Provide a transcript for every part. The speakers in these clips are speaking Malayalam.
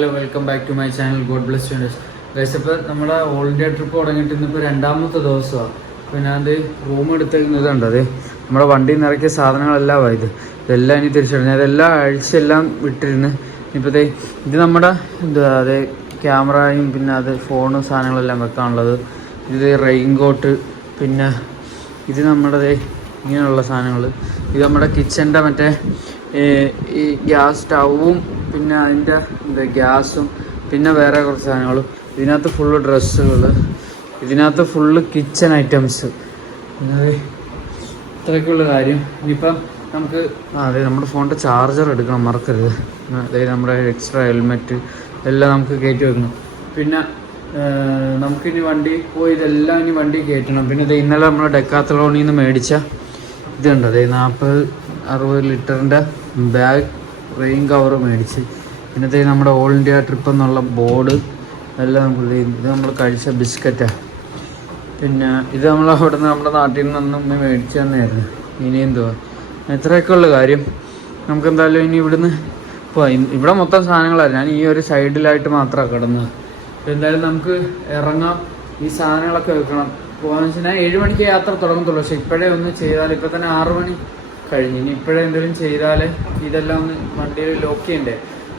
Hello welcome back to my channel god bless you guys. ഇപ്പോൾ നമ്മുടെ ഓൾ ഇന്ത്യ ട്രിപ്പ് തുടങ്ങിയിട്ട് ഇന്നിപ്പോൾ രണ്ടാമത്തെ ദിവസമാണ്. അപ്പോൾ ഞാനത് റൂം എടുത്തിരുന്നതുണ്ട്. അത് നമ്മുടെ വണ്ടിയിൽ നിന്ന് ഇറക്കിയ സാധനങ്ങളെല്ലാം ആയത് ഇതെല്ലാം ഇനി തിരിച്ചിടുന്നത്. അതെല്ലാം അഴിച്ചെല്ലാം വിട്ടിരുന്ന് ഇപ്പോഴത്തെ ഇത് നമ്മുടെ എന്താ അതെ ക്യാമറയും പിന്നെ അത് ഫോണും സാധനങ്ങളെല്ലാം വെക്കാനുള്ളത്. ഇത് റെയിൻ കോട്ട്, പിന്നെ ഇത് നമ്മുടെ ഇങ്ങനെയുള്ള സാധനങ്ങൾ. ഇത് നമ്മുടെ കിച്ചൻ്റെ മറ്റേ ഈ ഗ്യാസ് സ്റ്റൗവും പിന്നെ അതിൻ്റെ എന്താ ഗ്യാസും പിന്നെ വേറെ കുറച്ച് സാധനങ്ങളും. ഇതിനകത്ത് ഫുള്ള് ഡ്രസ്സുകൾ, ഇതിനകത്ത് ഫുള്ള് കിച്ചൺ ഐറ്റംസ്. ഇത്രയൊക്കെയുള്ള കാര്യം. ഇനിയിപ്പം നമുക്ക് അതെ നമ്മുടെ ഫോണിൻ്റെ ചാർജർ എടുക്കണം, മറക്കരുത്. അതായത് നമ്മുടെ എക്സ്ട്രാ ഹെൽമെറ്റ് എല്ലാം നമുക്ക് കയറ്റി വെക്കണം. പിന്നെ നമുക്കിനി വണ്ടി പോയി ഇതെല്ലാം ഇനി വണ്ടി കയറ്റണം. പിന്നെ ഇത് ഇന്നലെ നമ്മൾ ഡെക്കാത്തലോണിൽ നിന്ന് മേടിച്ച ഇതുണ്ട്, അതായത് 40-60 ലിറ്ററിൻ്റെ ബാഗ് റെയിൻ കവർ മേടിച്ച്. പിന്നത്തെ നമ്മുടെ ഓൾ ഇന്ത്യ ട്രിപ്പ് എന്നുള്ള ബോർഡ് എല്ലാം നമുക്ക്. ഇത് നമ്മൾ കഴിച്ച ബിസ്ക്കറ്റാണ്. പിന്നെ ഇത് നമ്മൾ അവിടെ നിന്ന് നമ്മുടെ നാട്ടിൽ നിന്നൊന്നും മേടിച്ച് തന്നെയായിരുന്നു. ഇനി എന്തുവാ ഇത്രയൊക്കെ ഉള്ള കാര്യം. നമുക്കെന്തായാലും ഇനി ഇവിടുന്ന് പോവാം. ഇവിടെ മൊത്തം സാധനങ്ങളായിരുന്നു. ഞാൻ ഈ ഒരു സൈഡിലായിട്ട് മാത്രമാണ് കിടന്നത്. അപ്പോൾ എന്തായാലും നമുക്ക് ഇറങ്ങാം. ഈ സാധനങ്ങളൊക്കെ വെക്കണം. പോകാന്ന് വെച്ചാൽ ഞാൻ 7 മണിക്ക് യാത്ര തുടങ്ങത്തുള്ളൂ. പക്ഷേ ഇപ്പോഴേ ഒന്ന് ചെയ്താൽ, ഇപ്പോൾ തന്നെ 6 മണി കഴിഞ്ഞ്, ഇനി ഇപ്പോഴേ എന്തെങ്കിലും ചെയ്താൽ ഇതെല്ലാം ഒന്ന് വണ്ടിയിൽ ലോക്ക് ചെയ്യണ്ടേ.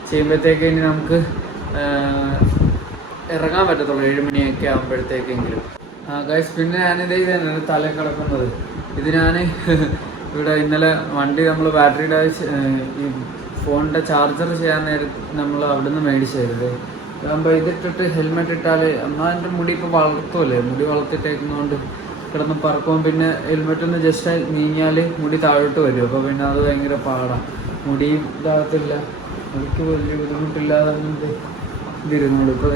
ചെയ്യുമ്പോഴത്തേക്ക് ഇനി നമുക്ക് ഇറങ്ങാൻ പറ്റത്തുള്ളൂ 7 മണിയൊക്കെ ആകുമ്പോഴത്തേക്കെങ്കിലും. ഗൈസ്, പിന്നെ ഞാനിതേ ഇതാണ് തല കിടക്കുന്നത്. ഇത് ഞാൻ ഇവിടെ ഇന്നലെ വണ്ടി നമ്മൾ ബാറ്ററിയുടെ ഈ ഫോണിൻ്റെ ചാർജർ ചെയ്യാൻ നേരത്ത് നമ്മൾ അവിടെ നിന്ന് മേടിച്ചായിരുന്നു. ആകുമ്പോൾ ഇതിട്ടിട്ട് ഹെൽമെറ്റ് ഇട്ടാൽ എന്നാൽ എൻ്റെ മുടി ഇപ്പോൾ വളർത്തുമല്ലേ, മുടി വളർത്തിട്ടേക്കുന്നതുകൊണ്ട് കിടന്ന് പറക്കും. പിന്നെ ഹെൽമെറ്റ് ഒന്ന് ജസ്റ്റ് നീങ്ങിയാൽ മുടി താഴോട്ട് വരും. അപ്പോൾ പിന്നെ അത് ഭയങ്കര പാടാണ്. മുടിയും ഇതാകത്തില്ല, മുടിക്ക് വലിയ ബുദ്ധിമുട്ടില്ലാതെ ഇതിരുന്നുള്ളൂ. ഇപ്പോൾ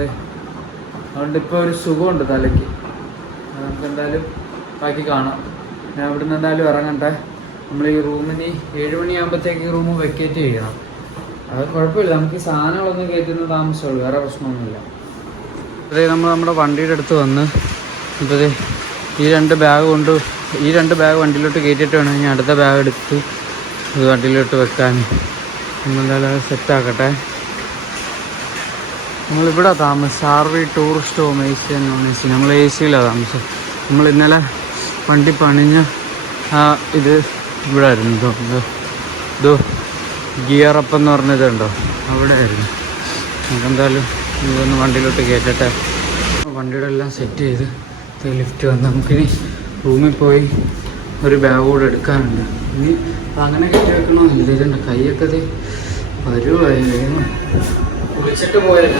അതുകൊണ്ട് ഇപ്പോൾ ഒരു സുഖമുണ്ട് തലയ്ക്ക്. നമുക്ക് എന്തായാലും ബാക്കി കാണാം. ഞാൻ ഇവിടുന്ന് എന്തായാലും ഇറങ്ങട്ടെ. നമ്മൾ ഈ റൂമിന് 7 മണിയാകുമ്പോഴത്തേക്ക് റൂം വെക്കേറ്റ് ചെയ്യണം. അത് കുഴപ്പമില്ല, നമുക്ക് ഈ സാധനങ്ങളൊന്നും കയറ്റുന്ന താമസമുള്ളൂ, വേറെ പ്രശ്നമൊന്നുമില്ല. അതേ നമ്മൾ നമ്മുടെ വണ്ടിയുടെ അടുത്ത് വന്ന് ഇപ്പോൾ ഈ 2 ബാഗ് വണ്ടിയിലോട്ട് കയറ്റിയിട്ട് വേണം ഇനി അടുത്ത ബാഗ് എടുത്ത് ഇത് വണ്ടിയിലോട്ട് വെക്കാൻ. നമ്മളെന്തായാലും അത് സെറ്റാക്കട്ടെ. നമ്മളിവിടെ താമസം ആർവി ടൂറിസ്റ്റ് ഹോം AC എന്ന്. നമ്മൾ AC-യിലാണ് താമസം. നമ്മൾ ഇന്നലെ വണ്ടി പണിഞ്ഞ ഇത് ഇവിടെ ആയിരുന്നു. ഇതോ ഗിയറപ്പ് എന്ന് പറഞ്ഞതുണ്ടോ, അവിടെ ആയിരുന്നു. നമുക്കെന്തായാലും ഇതൊന്ന് വണ്ടിയിലോട്ട് കയറ്റട്ടെ. വണ്ടിയുടെ എല്ലാം സെറ്റ് ചെയ്ത് ലിഫ്റ്റ് വന്ന് നമുക്കിനി റൂമിൽ പോയി ഒരു ബാഗ് കൂടെ എടുക്കാനുണ്ട്. ഇനി അങ്ങനെ കയറ്റി വെക്കണമെന്നില്ല. ഇതുണ്ട് കൈയൊക്കെ പരുവായി. കുളിച്ചിട്ട് പോയല്ല,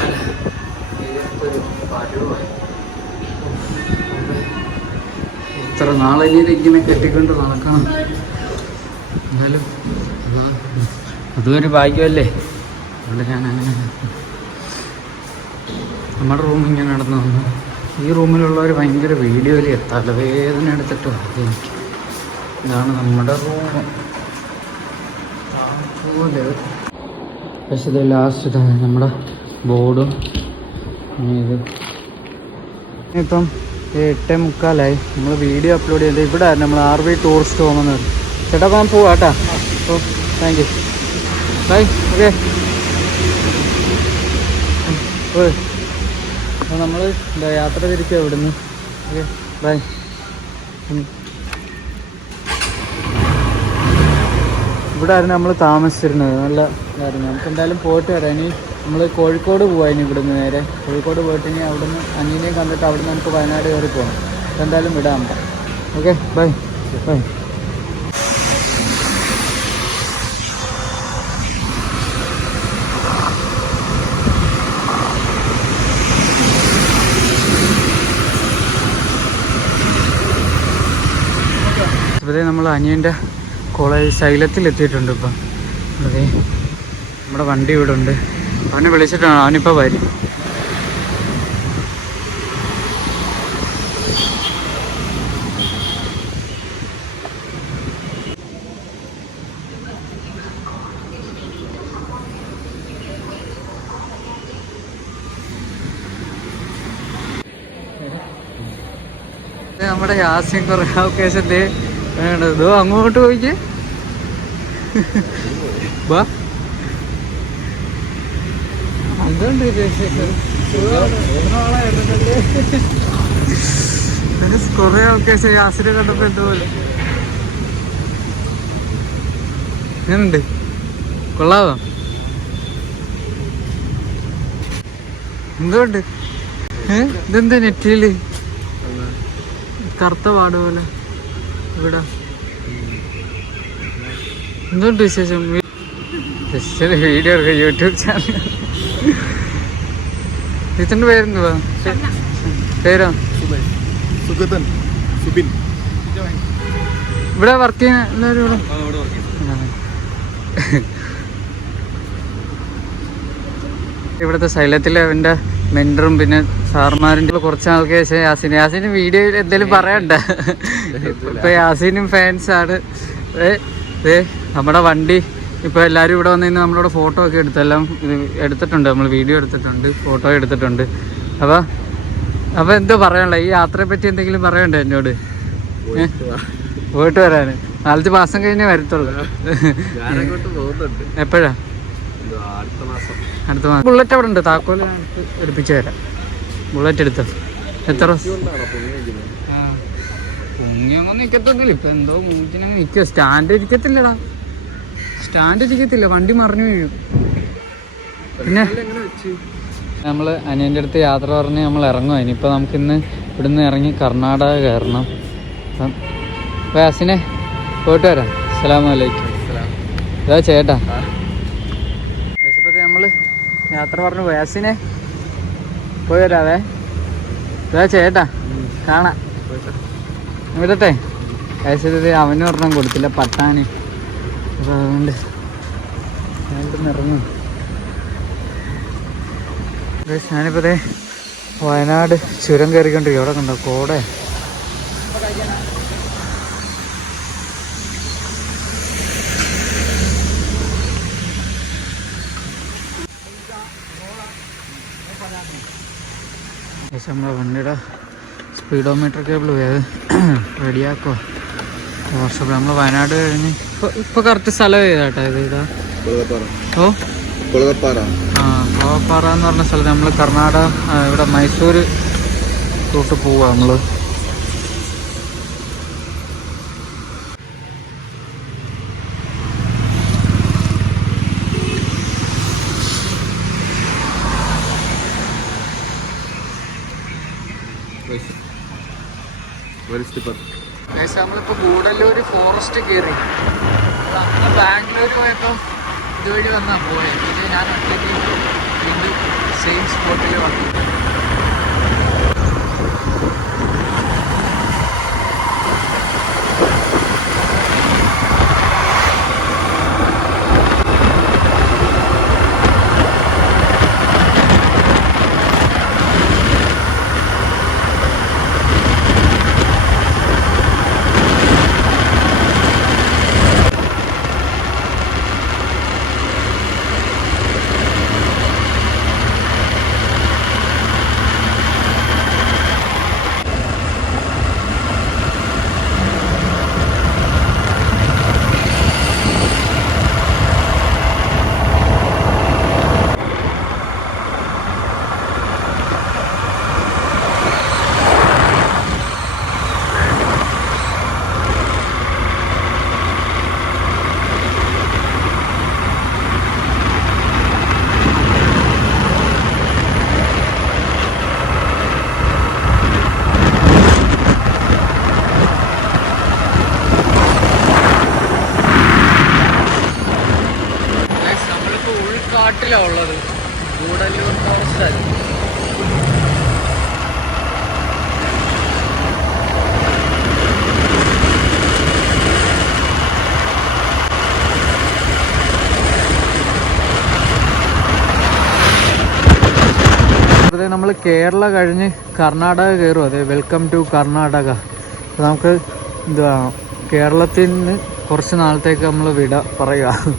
ഒരു പരുവായി. എത്ര നാളെ ഇനി ഇങ്ങനെ കെട്ടിക്കൊണ്ട് നടക്കണം. എന്നാലും അതൊരു ഭാഗ്യമല്ലേ. അതുകൊണ്ട് ഞാൻ അങ്ങനെ നമ്മുടെ റൂം ഇങ്ങനെ നടന്നു വന്നു. ഈ റൂമിലുള്ളവർ ഭയങ്കര വീഡിയോയിൽ തലവേദന എടുത്തിട്ട് വന്നത് എനിക്ക്. ഇതാണ് നമ്മുടെ റൂം. പക്ഷേ ഇത് ലാസ്റ്റ് ഇതാണ് നമ്മുടെ ബോർഡും. ഇത് ഇപ്പം 8:45 നമ്മൾ വീഡിയോ അപ്ലോഡ് ചെയ്തത് ഇവിടെ ആയിരുന്നു. നമ്മൾ RV ടൂറിസ്റ്റ് ഹോം എന്ന് പറയും. ചേട്ടാ ഞാൻ പോവാം കേട്ടോ. ഓ താങ്ക് യു, ബൈ. ഓക്കെ, അപ്പോൾ നമ്മൾ എന്താ യാത്ര തിരിക്കുക ഇവിടുന്ന്. Okay bye. ഇവിടെ ആയിരുന്നു നമ്മൾ താമസിച്ചിരുന്നത്. നല്ല ഇതായിരുന്നു. നമുക്ക് എന്തായാലും പോയിട്ട് വരാം. ഇനി നമ്മൾ കോഴിക്കോട് പോവാം. ഇനി ഇവിടുന്ന് നേരെ കോഴിക്കോട് പോയിട്ട് ഇനി അവിടുന്ന് അനിയനെയും കണ്ടിട്ട് അവിടുന്ന് നമുക്ക് വയനാട് കയറി പോകണം. എന്തായാലും വിടാം. Okay bye bye. ഇവിടെ നമ്മൾ അനിയൻ്റെ കോളേജ് സൈലത്തിലെത്തിയിട്ടുണ്ട്. ഇപ്പം അതെ നമ്മുടെ വണ്ടി ഇവിടെ ഉണ്ട്. അവനെ വിളിച്ചിട്ടാണ്, അവനിപ്പോൾ വരും. നമ്മുടെ യാസിൻ കുറേ ലൊക്കേഷൻ്റെ ഇതോ അങ്ങോട്ട് പോയിക്ക്. വാ എന്തുകൊണ്ട് കൊറേ ഒക്കെ യാസിനെ കണ്ടപ്പോ എന്തുപോലെ എങ്ങനുണ്ട്? കൊള്ളാവോ? എന്തുകൊണ്ട് ഇതെന്താ നെറ്റിയില് കറുത്ത പാട് പോലെ ഇവിടെ? എന്തുകൊണ്ട് വിശേഷം? വീഡിയോ എടുക്കുക, യൂട്യൂബ് ചാനൽ. ടീച്ചറിന്റെ പേരെന്തുവാ? പേരോ? ഇവിടെ വർക്ക് ചെയ്യുന്ന എല്ലാവരും ഇവിടുത്തെ സൈലത്തിലെ അവൻ്റെ മെൻറ്ററും പിന്നെ സാർമാരിൻ്റെ കുറച്ച് നാൾക്ക് ശേഷം യാസിന് വീഡിയോയിൽ എന്തെങ്കിലും പറയണ്ട. ഇപ്പൊ യാസിനും ഫാൻസാണ്. നമ്മുടെ വണ്ടി ഇപ്പോൾ എല്ലാവരും ഇവിടെ വന്നു കഴിഞ്ഞാൽ നമ്മളിവിടെ ഫോട്ടോ ഒക്കെ എടുത്തെല്ലാം എടുത്തിട്ടുണ്ട്, നമ്മൾ വീഡിയോ എടുത്തിട്ടുണ്ട്, ഫോട്ടോ എടുത്തിട്ടുണ്ട്. അപ്പോൾ എന്തോ പറയാനുള്ള ഈ യാത്രയെ പറ്റി എന്തെങ്കിലും പറയണ്ടോ എന്നോട്? പോയിട്ട് വരാന് 4 മാസം കഴിഞ്ഞേ വരത്തുള്ളൂ. എപ്പോഴാ? അടുത്ത മാസം. ബുള്ളറ്റ് അവിടെ ഉണ്ട്, താക്കോല് എടുപ്പിച്ചു തരാം. ബുള്ളറ്റ് എടുത്തോ? എത്ര പൊങ്ങിയൊന്നും നിൽക്കത്തൊന്നുമില്ല. ഇപ്പം എന്തോ മൂച്ചിനങ്ങ് നിൽക്കുക. സ്റ്റാൻഡ് ഇരിക്കത്തില്ലടാ, സ്റ്റാൻഡ് ഇരിക്കത്തില്ല, വണ്ടി മറിഞ്ഞു വീഴും. പിന്നെ നമ്മൾ അനിയൻ്റെ അടുത്ത് യാത്ര പറഞ്ഞ് നമ്മൾ ഇറങ്ങുക. ഇനിയിപ്പോൾ നമുക്കിന്ന് ഇവിടുന്ന് ഇറങ്ങി കർണാടക കയറണം. അപ്പം യാസിനെ പോയിട്ട് വരാം. അസ്സലാമു അലൈക്കും. ഇതാ ചേട്ടാ. നമ്മൾ യാത്ര പറഞ്ഞു യാസിനെ പോയി വരാവേ. ഇതാ ചേട്ടാ, കാണാം. വിടട്ടെ? യാസിന് അവന് ഒരെണ്ണം കൊടുത്തില്ല, പട്ടാണി. അപ്പോൾ അതുകൊണ്ട് ഞാനിവിടുന്ന് ഇറങ്ങും. ഞാനിപ്പോൾ വയനാട് ചുരം കയറിക്കൊണ്ടിരിക്കും. അവിടെ കണ്ടോ കോടെ? നമ്മളെ വണ്ടിയുടെ സ്പീഡോമീറ്റർ കേബിൾ പോയത് റെഡിയാക്കുക. വർഷം നമ്മൾ വയനാട് കഴിഞ്ഞ് ഇപ്പോൾ കറക്റ്റ് സ്ഥലം ഏതാട്ടാ ഇത്? ഇതാ കുളവപ്പാറ എന്ന് പറഞ്ഞ സ്ഥലത്ത് നമ്മൾ കർണാടക ഇവിടെ മൈസൂർ റൂട്ട് പോവുക നമ്മൾ. നമ്മളിപ്പോൾ ഗൂഡല്ലൂർ ഫോറസ്റ്റ് കയറി. അന്ന് ബാംഗ്ലൂർ പോയപ്പോൾ ഇതുവഴി വന്നാൽ പോയത്. പിന്നെ ഞാൻ ഒറ്റയ്ക്ക് വീണ്ടും സെയിം സ്പോട്ടിൽ വന്നു. ഉള്ളത് ഗൂഡല്ലൂർ ഫോറസ്റ്റ് ആയിരുന്നു. അപ്പോൾ നമ്മൾ കേരള കഴിഞ്ഞ് കർണാടക കയറും. അതെ, വെൽക്കം ടു കർണാടക. അപ്പോൾ നമുക്ക് എന്താ കേരളത്തിൽ നിന്ന് കുറച്ച് നാളത്തേക്ക് നമ്മൾ വിട പറയുക.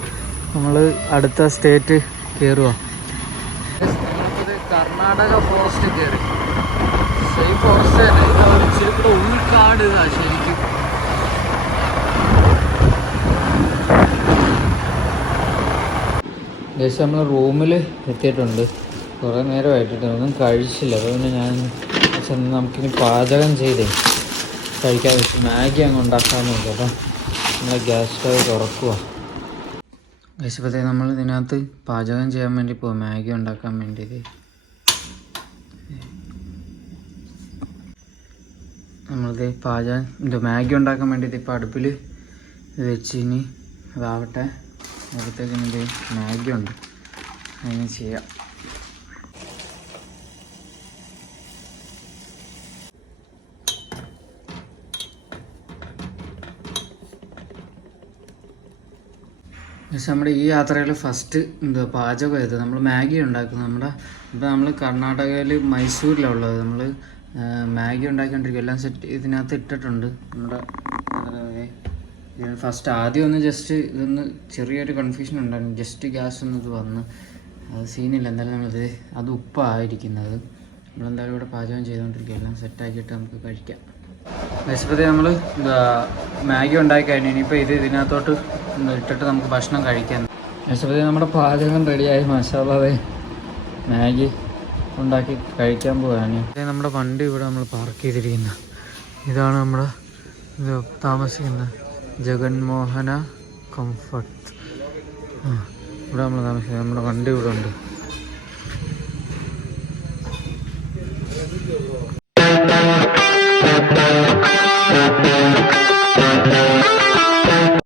നമ്മൾ അടുത്ത സ്റ്റേറ്റ് കയറുക. കർണാടക ഫോറസ്റ്റ് കയറി. സെയിം ഫോറസ്റ്റ് തന്നെ, ഇച്ചിരി കൂടെ ഉൾക്കാട് ഇതാണ് ശരിക്കും. ഏകദേശം നമ്മൾ റൂമിൽ എത്തിയിട്ടുണ്ട്. കുറേ നേരമായിട്ടിട്ട് ഒന്നും കഴിച്ചില്ല. അപ്പോൾ പിന്നെ ഞാൻ ചെന്ന് നമുക്കിനി പാചകം ചെയ്തേ കഴിക്കാൻ വെച്ചു. മാഗി അങ്ങ് ഉണ്ടാക്കാമെന്ന് നോക്കി. അപ്പം നമ്മളെ ഗ്യാസ് സ്റ്റവ് തുറക്കുക. കഴിച്ചപ്പോഴത്തേ നമ്മൾ ഇതിനകത്ത് പാചകം ചെയ്യാൻ വേണ്ടി പോകും, മാഗി ഉണ്ടാക്കാൻ വേണ്ടിയത്. നമ്മളിത് മാഗി ഉണ്ടാക്കാൻ വേണ്ടിയിട്ട് ഇപ്പോൾ അടുപ്പിൽ ഇത് വെച്ച് ഇനി അതാവട്ടെ. അപ്പോഴത്തേക്കും ഇത് മാഗി ഉണ്ട്, അതിന് ചെയ്യാം. പക്ഷെ നമ്മുടെ ഈ യാത്രയിൽ ഫസ്റ്റ് പാചകം ചെയ്തത് നമ്മൾ മാഗി ഉണ്ടാക്കുന്നത്. ഇപ്പോൾ നമ്മൾ കർണാടകയിൽ മൈസൂരിലാണ് ഉള്ളത്. നമ്മൾ മാഗി ഉണ്ടാക്കിക്കൊണ്ടിരിക്കും, എല്ലാം സെറ്റ് ഇതിനകത്ത് ഇട്ടിട്ടുണ്ട്. നമ്മുടെ ഫസ്റ്റ് ആദ്യം ഒന്ന് ജസ്റ്റ് ഇതൊന്ന് ചെറിയൊരു കൺഫ്യൂഷൻ ഉണ്ടായിരുന്നു. ജസ്റ്റ് ഗ്യാസ് ഒന്ന് ഇത് വന്ന് അത് സീനില്ല. എന്തായാലും നമ്മളിത് അത് ഉപ്പായിരിക്കുന്നത്. നമ്മളെന്തായാലും ഇവിടെ പാചകം ചെയ്തുകൊണ്ടിരിക്കുക, എല്ലാം സെറ്റാക്കിയിട്ട് നമുക്ക് കഴിക്കാം. വിശപ്പത്തെ നമ്മൾ മാഗി ഉണ്ടാക്കി കഴിഞ്ഞു. ഇനിയിപ്പോൾ ഇതിനകത്തോട്ട് ഇട്ടിട്ട് നമുക്ക് ഭക്ഷണം കഴിക്കാം. വിശപ്പത്തെ നമ്മുടെ പാചകം റെഡിയായി. മസാല മാഗി ഉണ്ടാക്കി കഴിക്കാൻ പോവുകയാണ്. നമ്മുടെ വണ്ടി ഇവിടെ നമ്മൾ പാർക്ക് ചെയ്തിരിക്കുന്ന ഇതാണ് നമ്മുടെ താമസിക്കുന്ന ജഗൻമോഹന കംഫർട്ട്. ഇവിടെ നമ്മൾ താമസിക്കുന്നത്. നമ്മുടെ വണ്ടി ഇവിടെ ഉണ്ട്.